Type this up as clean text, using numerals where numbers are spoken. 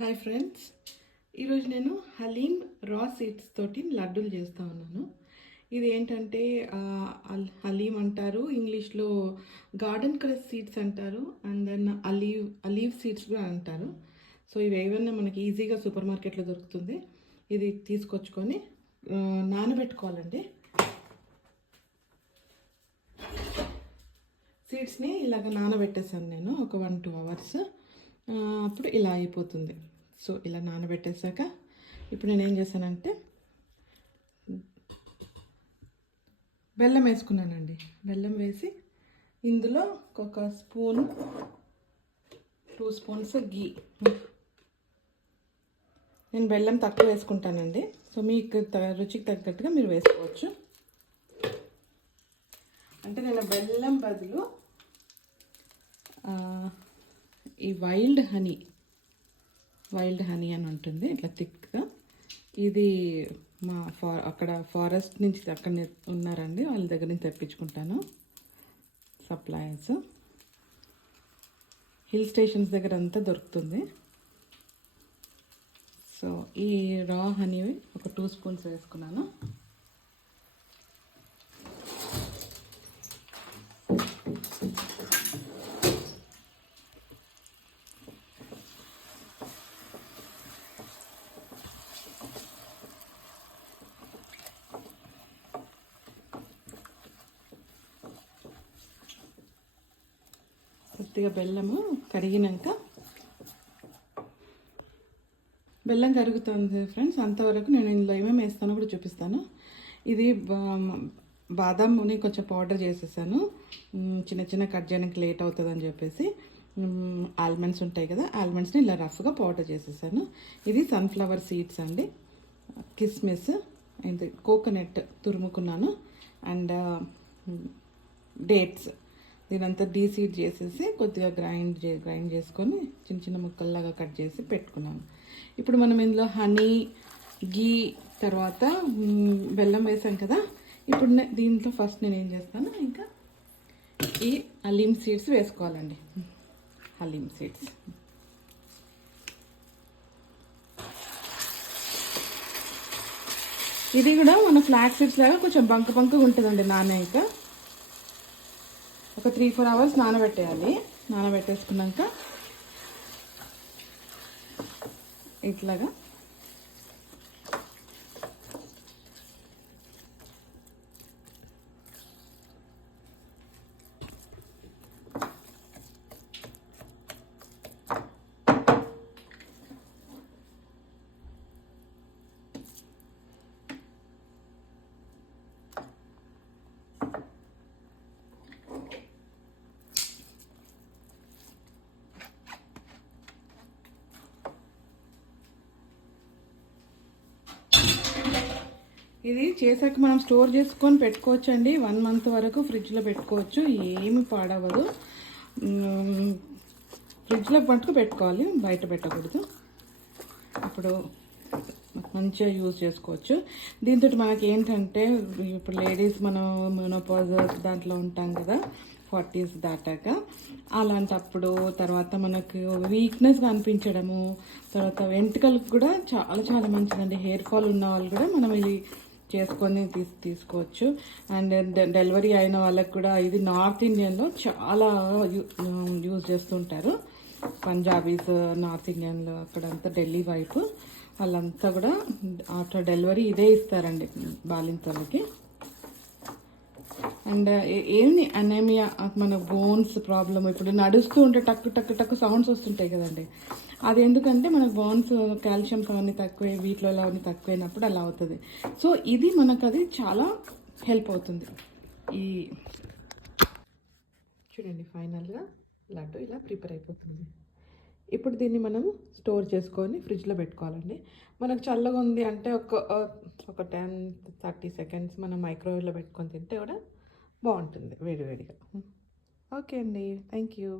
Hi friends, ఈరోజు నేను హలీం రా సీడ్స్ తోటి లడ్డూలు చేస్తూ ఉన్నాను. ఇది ఏంటంటే హలీం అంటారు, ఇంగ్లీష్లో గార్డెన్ క్రష్ సీడ్స్ అంటారు, అండ్ దెన్ అలీవ్ సీడ్స్ కూడా అంటారు. సో ఇవి ఏవైనా మనకి ఈజీగా సూపర్ మార్కెట్లో దొరుకుతుంది. ఇది తీసుకొచ్చుకొని నానబెట్టుకోవాలండి. సీడ్స్ని ఇలాగ నానబెట్టేసాను నేను ఒక 1-2 అవర్స్. అప్పుడు ఇలా అయిపోతుంది. సో ఇలా నానబెట్టేసాక ఇప్పుడు నేను ఏం చేశానంటే బెల్లం వేసుకున్నానండి. బెల్లం వేసి ఇందులో ఒక 2 స్పూన్స్ గీ. నేను బెల్లం తక్కువ వేసుకుంటానండి, సో మీకు రుచికి తగ్గట్టుగా మీరు వేసుకోవచ్చు. అంటే నేను బెల్లం బదులు ఈ వైల్డ్ హనీ అని ఉంటుంది, ఇట్లా థిక్గా. ఇది మా అక్కడ ఫారెస్ట్ నుంచి అక్కడ ఉన్నారండి, వాళ్ళ దగ్గర నుంచి తెప్పించుకుంటాను. సప్లయర్స్ హిల్ స్టేషన్స్ దగ్గర అంతా దొరుకుతుంది. సో ఈ రా హనీ ఒక 2 స్పూన్స్ వేసుకున్నాను. కొద్దిగా బెల్లము కరిగినాక, బెల్లం కరుగుతుంది ఫ్రెండ్స్, అంతవరకు నేను ఇందులో ఏమేమి వేస్తానో కూడా చూపిస్తాను. ఇది బాదాంని కొంచెం పౌడర్ చేసేసాను, చిన్న చిన్న కట్ చేయడానికి లేట్ అవుతుంది అని చెప్పేసి. ఆల్మండ్స్ ఉంటాయి కదా, ఆల్మండ్స్ని ఇలా రఫ్గా పౌడర్ చేసేసాను. ఇది సన్ఫ్లవర్ సీడ్స్ అండి, కిస్మిస్ అండ్ కోకోనట్ తురుముకున్నాను, అండ్ డేట్స్. దీనంతా డీసీడ్ చేసేసి కొద్దిగా గ్రైండ్ చేసుకొని చిన్న చిన్న ముక్కల్లాగా కట్ చేసి పెట్టుకున్నాను. ఇప్పుడు మనం ఇందులో హనీ, గీ, తర్వాత బెల్లం వేసాం కదా. ఇప్పుడు దీంట్లో ఫస్ట్ నేను ఏం చేస్తాను, ఇంకా ఈ హలీం సీడ్స్ వేసుకోవాలండి. హలీం సీడ్స్ ఇది కూడా మన ఫ్లాక్ సీడ్స్ లాగా కొంచెం బంకగా ఉంటుందండి. నానాక ఒక 3-4 అవర్స్ నానబెట్టేయాలి. నానబెట్టేసుకున్నాక ఇట్లాగా ఇది చేసాక మనం స్టోర్ చేసుకొని పెట్టుకోవచ్చు అండి. 1 మంత్ వరకు ఫ్రిడ్జ్లో పెట్టుకోవచ్చు, ఏమి పాడవదు. ఫ్రిడ్జ్లో మట్టుకు పెట్టుకోవాలి, బయట పెట్టకూడదు. అప్పుడు మంచిగా యూజ్ చేసుకోవచ్చు. దీంతో మనకి ఏంటంటే, ఇప్పుడు లేడీస్ మనం మెనోపాజ్ దాంట్లో ఉంటాం కదా, 40s దాటాక. అలాంటప్పుడు తర్వాత మనకు వీక్నెస్గా అనిపించడము, తర్వాత వెంట్రుకలకు కూడా చాలా చాలా మంచిదండి. హెయిర్ ఫాల్ ఉన్న వాళ్ళు కూడా మనం ఇది చేసుకొని తీసుకోవచ్చు. అండ్ డెలివరీ అయిన వాళ్ళకి కూడా ఇది నార్త్ ఇండియన్లో చాలా యూజ్ చేస్తుంటారు. పంజాబీస్, నార్త్ ఇండియన్లో అక్కడంతా ఢిల్లీ వైపు వాళ్ళంతా కూడా ఆఫ్టర్ డెలివరీ ఇదే ఇస్తారండి బాలింతలకి. అండ్ ఏంది అనేమియా, మన బోన్స్ ప్రాబ్లమ్, ఇప్పుడు నడుస్తూ ఉంటే టక్కు సౌండ్స్ వస్తుంటాయి కదండి. అది ఎందుకంటే మనకు బోన్స్ కాల్షియంస్ అవన్నీ తక్కువే, వీటిలో అవన్నీ తక్కువైనప్పుడు అలా అవుతుంది. సో ఇది మనకు అది చాలా హెల్ప్ అవుతుంది. ఈ చూడండి, ఫైనల్గా లడ్డు ఇలా ప్రిపేర్ అయిపోతుంది. ఇప్పుడు దీన్ని మనం స్టోర్ చేసుకొని ఫ్రిడ్జ్లో పెట్టుకోవాలండి. మనకు చల్లగా ఉంది అంటే ఒక 10-30 సెకండ్స్ మనం మైక్రోవేవ్లో పెట్టుకొని తింటే కూడా బాగుంటుంది వేడివేడిగా. ఓకే అండి, థ్యాంక్ యూ.